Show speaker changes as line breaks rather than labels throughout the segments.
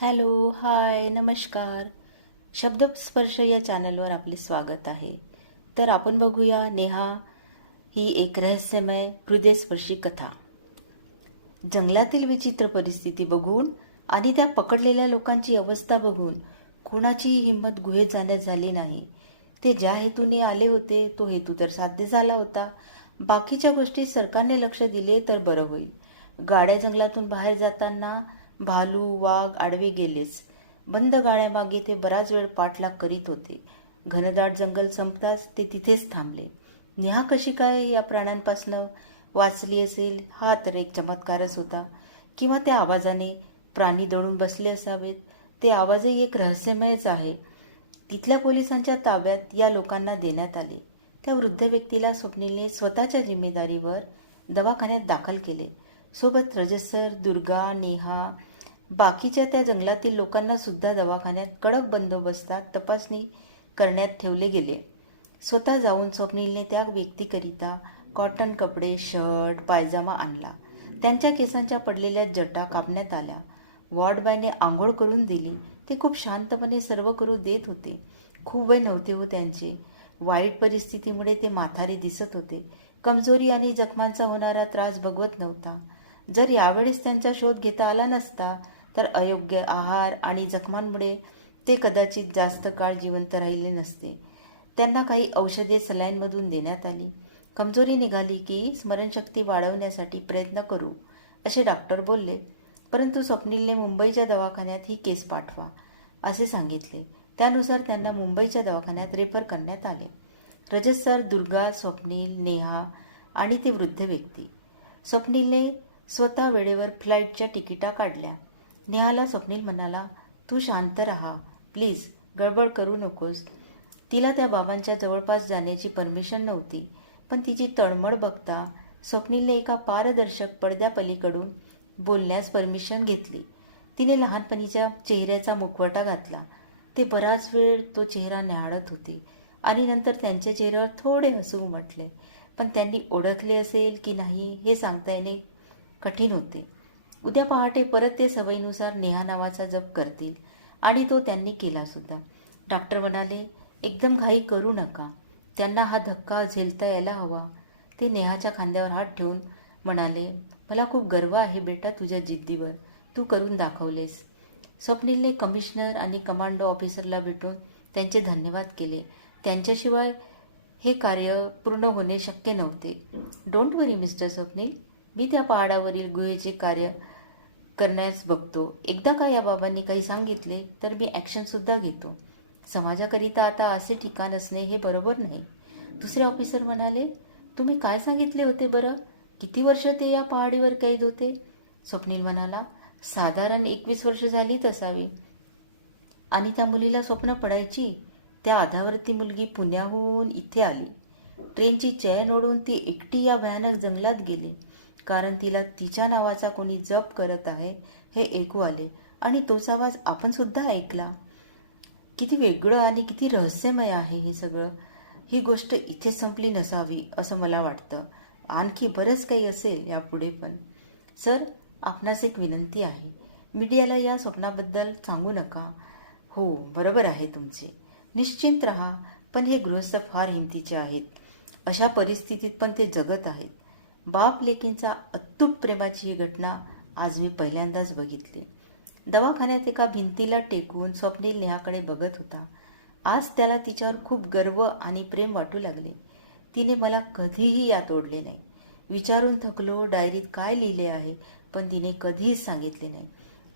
Hello hi नमस्कार. शब्दस्पर्श या चॅनलवर आपले स्वागत आहे. तर आपण बघूया नेहा ही एक रहस्यमय हृदयस्पर्शी कथा. जंगलातील विचित्र परिस्थिती बघून आणि त्या पकडलेल्या लोकांची अवस्था बघून कोणाचीही हिंमत गुहेत जाण्यास झाली नाही. ते ज्या हेतूने आले होते तो हेतू तर साध्य झाला होता. बाकीच्या गोष्टी सरकारने लक्ष दिले तर बरं होईल. गाड्या जंगलातून बाहेर जाताना भालू वाघ आडवे गेलेच. बंद गाळ्यामागे ते बराच वेळ पाठलाग करीत होते. घनदाट जंगल संपताच ते तिथेच थांबले. नेहा कशी काय या प्राण्यांपासनं वाचली असेल? हा तर एक चमत्कारच होता. किंवा त्या आवाजाने प्राणी दळून बसले असावेत? ते आवाजही एक रहस्यमयच आहे. तिथल्या पोलिसांच्या ताब्यात या लोकांना देण्यात आले. त्या वृद्ध व्यक्तीला स्वप्नीलने स्वतःच्या जिम्मेदारीवर दवाखान्यात दाखल केले. सोबत रजसर दुर्गा नेहा बाकीच्या त्या जंगलातील लोकांना सुद्धा दवाखान्यात कडक बंदोबस्तात तपासणी करण्यात ठेवले गेले. स्वतः जाऊन स्वप्नीलने त्या व्यक्तीकरिता कॉटन कपडे शर्ट पायजामा आणला. त्यांच्या केसांच्या पडलेल्या जटा कापण्यात आल्या. वॉर्डबायने आंघोळ करून दिली. ते खूप शांतपणे सर्व करू देत होते. खूप वय नव्हते हो त्यांचे. वाईट परिस्थितीमुळे ते माथारे दिसत होते. कमजोरी आणि जखमांचा होणारा त्रास बघवत नव्हता. जर यावेळेस त्यांचा शोध घेता आला नसता तर अयोग्य आहार आणि जखमांमुळे ते कदाचित जास्त काळ जिवंत राहिले नसते. त्यांना काही औषधे सलाईनमधून देण्यात आली. कमजोरी निघाली की स्मरणशक्ती वाढवण्यासाठी प्रयत्न करू असे डॉक्टर बोलले. परंतु स्वप्नीलने मुंबईच्या दवाखान्यात ही केस पाठवा असे सांगितले. त्यानुसार त्यांना मुंबईच्या दवाखान्यात रेफर करण्यात आले. रजत सर दुर्गा स्वप्नील नेहा आणि ते वृद्ध व्यक्ती. स्वप्नीलने स्वतः वेळेवर फ्लाईटच्या तिकिटा काढल्या. नेहाला स्वप्नील म्हणाला तू शांत राहा प्लीज गडबड करू नकोस. तिला त्या बाबांच्या जवळपास जाण्याची परमिशन नव्हती पण तिची तळमळ बघता स्वप्नीलने एका पारदर्शक पडद्यापलीकडून बोलण्यास परमिशन घेतली. तिने लहानपणीच्या चेहऱ्याचा मुखवटा घातला. ते बराच वेळ तो चेहरा न्याहाळत होते आणि नंतर त्यांच्या चेहऱ्यावर थोडे हसू उमटले. पण त्यांनी ओळखले असेल की नाही हे सांगता येणे कठीण होते. उद्या पहाटे परत ते सवयीनुसार नेहा नावाचा जप करतील. आणि तो त्यांनी केला सुद्धा. डॉक्टर म्हणाले एकदम घाई करू नका. त्यांना हा धक्का झेलता यायला हवा. ते नेहाच्या खांद्यावर हात ठेवून म्हणाले मला खूप गर्व आहे बेटा तुझ्या जिद्दीवर. तू करून दाखवलेस. स्वप्नीलने कमिशनर आणि कमांडो ऑफिसरला भेटून त्यांचे धन्यवाद केले. त्यांच्याशिवाय हे कार्य पूर्ण होणे शक्य नव्हते. Don't worry mister Swapnil. मी त्या पहाडावरील गुहेचे कार्य करण्यास बघतो. एकदा का या बाबांनी काही सांगितले तर मी ॲक्शनसुद्धा घेतो. समाजाकरिता आता असे ठिकाण असणे हे बरोबर नाही. दुसरे ऑफिसर म्हणाले तुम्ही काय सांगितले होते बरं? किती वर्ष ते या पहाडीवर कैद होते? स्वप्नील म्हणाला साधारण एकवीस वर्ष झालीच असावी. आणि त्या मुलीला स्वप्न पडायची? त्या आधावर ती मुलगी पुण्याहून इथे आली. ट्रेनची चैन ओढून ती एकटी या भयानक जंगलात गेली. कारण तिला तिच्या नावाचा कोणी जप करत आहे हे ऐकू आले. आणि तोच आवाज आपण सुद्धा ऐकला. किती वेगळं आणि किती रहस्यमय आहे हे सगळं. ही गोष्ट इथे संपली नसावी असं मला वाटतं. आणखी बरंच काही असेल यापुढे पण. सर आपणास एक विनंती आहे. मीडियाला या स्वप्नाबद्दल सांगू नका. हो बरोबर आहे तुमचे. निश्चिंत रहा पण हे गृहस्थ फार हिमतीचे आहेत. अशा परिस्थितीत पण ते जगत आहेत. बाप लेकींचा अतूट प्रेमाची ही घटना आज मी पहिल्यांदाच बघितली. दवाखान्यात एका भिंतीला टेकून स्वप्नील नेहाकडे बघत होता. आज त्याला तिच्यावर खूप गर्व आणि प्रेम वाटू लागले. तिने मला कधीही यात ओढले नाही. विचारून थकलो डायरीत काय लिहिले आहे पण तिने कधीच सांगितले नाही.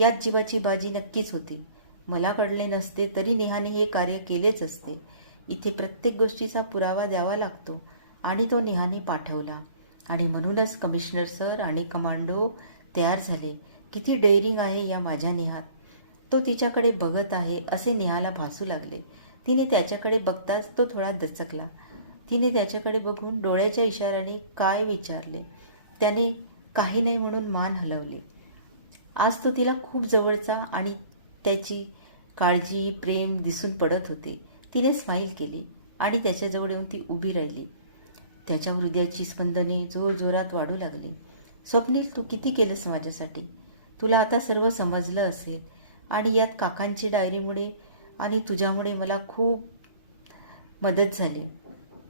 यात जीवाची बाजी नक्कीच होती. मला कळले नसते तरी नेहाने हे कार्य केलेच असते. इथे प्रत्येक गोष्टीचा पुरावा द्यावा लागतो आणि तो नेहाने पाठवला. आणि म्हणूनच कमिशनर सर आणि कमांडो तयार झाले. किती डेअरिंग आहे या माझ्या नेहात. तो तिच्याकडे बघत आहे असे नेहाला भासू लागले. तिने त्याच्याकडे बघताच तो थोडा दचकला. तिने त्याच्याकडे बघून डोळ्याच्या इशाऱ्याने काय विचारले? त्याने काही नाही म्हणून मान हलवली. आज तो तिला खूप जवळचा आणि त्याची काळजी प्रेम दिसून पडत होते. तिने स्माईल केली आणि त्याच्याजवळ येऊन ती उभी राहिली. त्याच्या हृदयाची स्पंदने जोर जोरात वाढू लागली. स्वप्नील तू किती केलंस माझ्यासाठी? तुला आता सर्व समजलं असेल. आणि यात काकांची डायरीमुळे आणि तुझ्यामुळे मला खूप मदत झाली.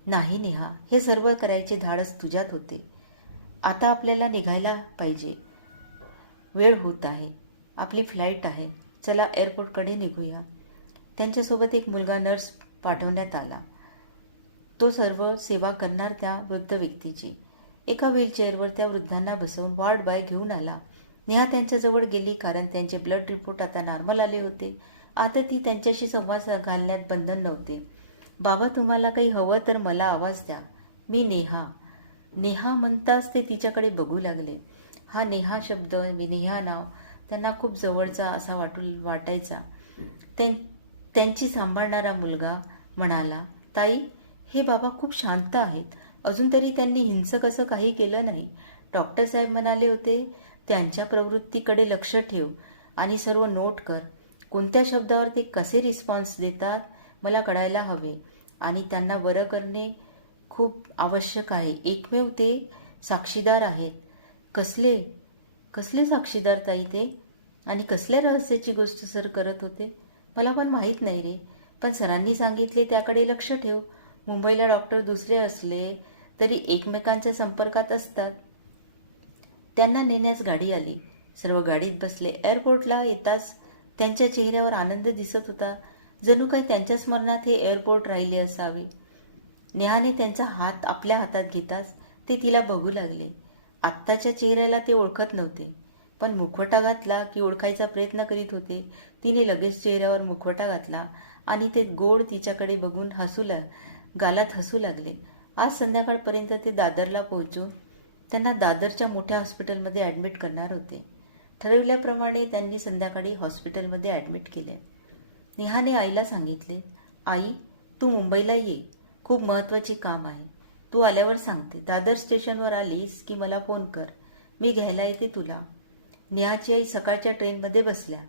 नाही नेहा हे सर्व करायचे धाडस तुझ्यात होते. आता आपल्याला निघायला पाहिजे. वेळ होत आहे. आपली फ्लाईट आहे. चला एअरपोर्टकडे निघूया. त्यांच्यासोबत एक मुलगा नर्स पाठवण्यात आला. तो सर्व सेवा करणार त्या वृद्ध व्यक्तीची. एका व्हीलचेअरवर त्या वृद्धांना बसवून वॉर्ड बाय घेऊन आला. नेहा त्यांच्याजवळ गेली कारण त्यांचे ब्लड रिपोर्ट आता नॉर्मल आले होते. आता ती त्यांच्याशी संवाद घालण्यात बंधन नव्हते. बाबा तुम्हाला काही हवं तर मला आवाज द्या. मी नेहा. नेहा म्हणताच ते तिच्याकडे बघू लागले. हा नेहा शब्द मी नेहा नाव त्यांना खूप जवळचा असा वाटू वाटायचा. त्यां त्यांची सांभाळणारा मुलगा म्हणाला ताई हे बाबा खूप शांत आहेत. अजून तरी त्यांनी हिंसक असं काही केलं नाही. डॉक्टर साहेब म्हणाले होते त्यांच्या प्रवृत्तीकडे लक्ष ठेव आणि सर्व नोट कर. कोणत्या शब्दावर ते कसे रिस्पॉन्स देतात मला कळायला हवे आणि त्यांना बरं करणे खूप आवश्यक आहे. एकमेव ते साक्षीदार आहेत. कसले? कसले साक्षीदार ताई ते? आणि कसल्या रहस्याची गोष्ट सर करत होते? मला पण माहीत नाही रे. पण सरांनी सांगितले त्याकडे लक्ष ठेव. मुंबईला डॉक्टर दुसरे असले तरी एकमेकांच्या संपर्कात असतात. त्यांना नेण्यास गाडी आली. सर्व गाडीत बसले. एअरपोर्टला येताच त्यांच्या चेहऱ्यावर आनंद दिसत होता. जणू काही त्यांच्या स्मरणात हे एअरपोर्ट राहिले असावे. नेहाने त्यांचा हात आपल्या हातात घेताच ते तिला बघू लागले. आत्ताच्या चेहऱ्याला ते ओळखत नव्हते. पण मुखवटा घातला की ओळखायचा प्रयत्न करीत होते. तिने लगेच चेहऱ्यावर मुखवटा घातला आणि ते गोड तिच्याकडे बघून हसूला गालात हसू लागले. आज संध्याकाळपर्यंत ते दादरला पोहोचून त्यांना दादरच्या मोठ्या हॉस्पिटलमध्ये ॲडमिट करणार होते. ठरवल्याप्रमाणे त्यांनी संध्याकाळी हॉस्पिटलमध्ये ॲडमिट केले. नेहाने आईला सांगितले आई तू मुंबईला ये. खूप महत्त्वाचे काम आहे. तू आल्यावर सांगते. दादर स्टेशनवर आलीस की मला फोन कर. मी घ्यायला येते तुला. नेहाची आई सकाळच्या ट्रेनमध्ये बसल्या.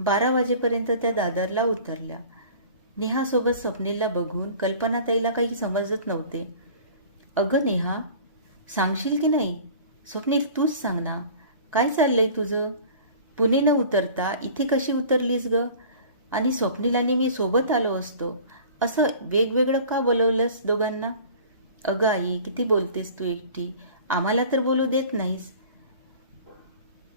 बारा वाजेपर्यंत त्या दादरला उतरल्या. नेहासोबत स्वप्नेला बघून कल्पनाताईला काही समजत नव्हते. अगं नेहा सांगशील की नाही? स्वप्नील तूच सांग ना. काय चाललंय तुझं? पुणे न उतरता इथे कशी उतरलीस ग? आणि स्वप्नील आणि मी सोबत आलो असतो. असं वेगवेगळं का बोलवलंस दोघांना? अगं आई किती बोलतेस तू एकटी. आम्हाला तर बोलू देत नाहीस.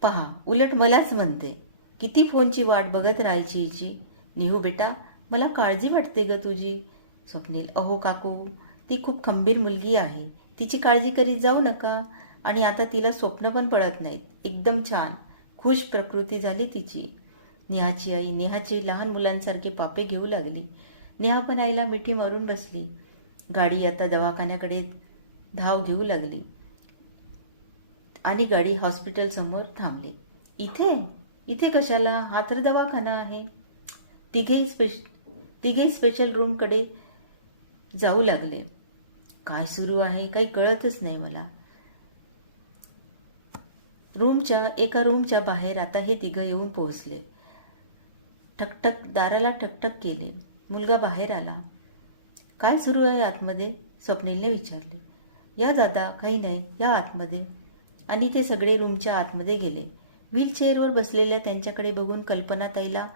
पहा उलट मलाच म्हणते. किती फोनची वाट बघत राहायची हिची. निहू बेटा मला काळजी वाटते ग तुझी. स्वप्नील अहो काकू ती खूप खंबीर मुलगी आहे. तिची काळजी करीत जाऊ नका. आणि आता तिला स्वप्न पण पडत नाहीत. एकदम छान. खुश प्रकृती झाली तिची. नेहाची आई नेहाची लहान मुलांसारखे पापे घेऊ लागली. नेहा पण आईला मिठी मारून बसली. गाडी आता दवाखान्याकडे धाव घेऊ लागली. आणि गाडी हॉस्पिटल समोर थांबली. इथे? इथे कशाला? हा तर दवाखाना आहे. तिघेही स्पेश तिघे स्पेशल रूमकडे जाऊ लागले. काय सुरू आहे काही कळतच नाही मला. रूमच्या एका रूमच्या बाहेर आता हे तिघं येऊन पोहोचले. ठकठक दाराला ठकठक केले. मुलगा बाहेर आला. काय सुरू आहे आतमध्ये? स्वप्नीलने विचारले. या दादा काही नाही. या आतमध्ये. आणि ते सगळे रूमच्या आतमध्ये गेले. व्हीलचेअरवर बसलेल्या त्यांच्याकडे बघून कल्पनाताईला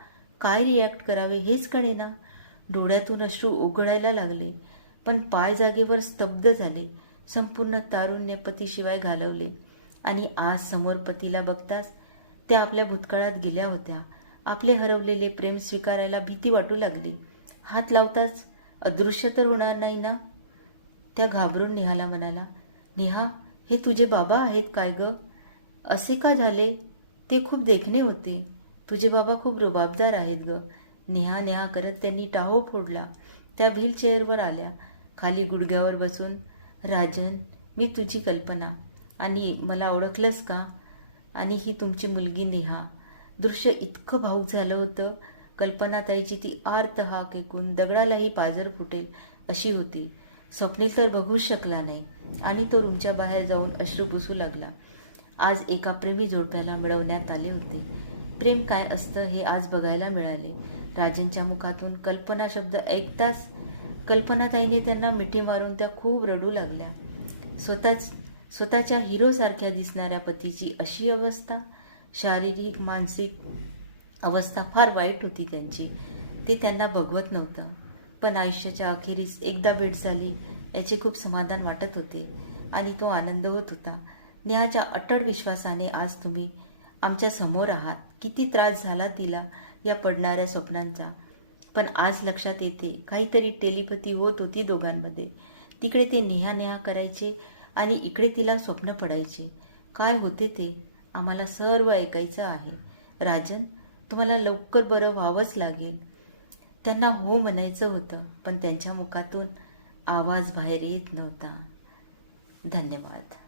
काय रिॲक्ट करावे हेच कळेना. डोळ्यातून अश्रू उघडायला लागले. पण पाय जागेवर स्तब्ध झाले. संपूर्ण तारुण्य पतीशिवाय घालवले. आणि आज समोर पतीला बघताच त्या आपल्या भूतकाळात गेल्या होत्या. आपले हरवलेले प्रेम स्वीकारायला भीती वाटू लागली. हात लावताच अदृश्य तर होणार नाही ना? त्या घाबरून नेहाला म्हणाला नेहा हे तुझे बाबा आहेत काय ग? असे का झाले? ते खूप देखणे होते. तुझे बाबा खूप रुबाबदार आहेत ग. नेहा नेहा करत त्यांनी टाहो फोडला. त्या व्हीलचेअरवर आल्या. खाली गुडघ्यावर बसून राजन मी तुझी कल्पना. आणि मला ओळखलंस का? आणि ही तुमची मुलगी नेहा. दृश्य इतकं भाऊक झालं होतं. कल्पनाताईची ती आर्त हाक ऐकून दगडालाही पाजर फुटेल अशी होती. स्वप्नील तर बघूच शकला नाही. आणि तो रूमच्या बाहेर जाऊन अश्रू पुसू लागला. आज एका प्रेमी जोडप्याला मिळवण्यात आले होते. प्रेम काय असतं हे आज बघायला मिळाले. राजेंच्या मुखातून कल्पना शब्द ऐकताच कल्पनाताईने त्यांना मिठी मारून त्या खूप रडू लागल्या. स्वतःच स्वतःच्या हिरोसारख्या दिसणाऱ्या पतीची अशी अवस्था शारीरिक मानसिक अवस्था फार वाईट होती त्यांची. ते त्यांना बघवत नव्हतं. पण आयुष्याच्या अखेरीस एकदा भेट झाली याचे खूप समाधान वाटत होते आणि तो आनंद होत होता. नेहाच्या अटळ विश्वासाने आज तुम्ही आमच्यासमोर आहात. किती त्रास झाला तिला या पडणाऱ्या स्वप्नांचा. पण आज लक्षात येते काहीतरी टेलिपथी होत होती दोघांमध्ये. तिकडे ते नेहा नेहा करायचे आणि इकडे तिला स्वप्न पडायचे. काय होते ते? आम्हाला सर्व ऐकायचं आहे. राजन तुम्हाला लवकर बरं व्हावंच लागेल. त्यांना हो म्हणायचं होतं पण त्यांच्या मुखातून आवाज बाहेर येत नव्हता. धन्यवाद.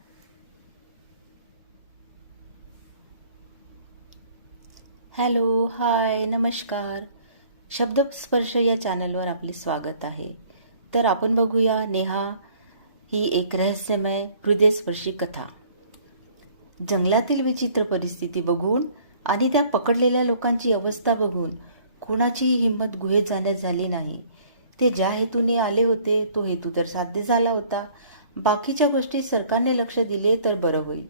हॅलो हाय नमस्कार. शब्दस्पर्श या चॅनलवर आपले स्वागत आहे. तर आपण बघूया नेहा ही एक रहस्यमय हृदयस्पर्शी कथा. जंगलातील विचित्र परिस्थिती बघून आणि त्या पकडलेल्या लोकांची अवस्था बघून कोणाचीही हिंमत गुहेत जाण्यास झाली नाही. ते ज्या हेतूने आले होते तो हेतू तर साध्य झाला होता. बाकीच्या गोष्टी सरकारने लक्ष दिले तर बरं होईल.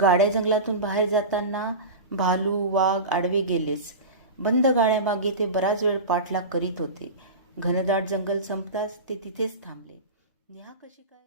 गाड्या जंगलातून बाहेर जाताना भालू वाघ आडवे गेलेच. बंद गाळ्यामागे ते बराच वेळ पाठलाग करीत होते. घनदाट जंगल संपताच ते तिथेच थांबले. नेहा कशी काय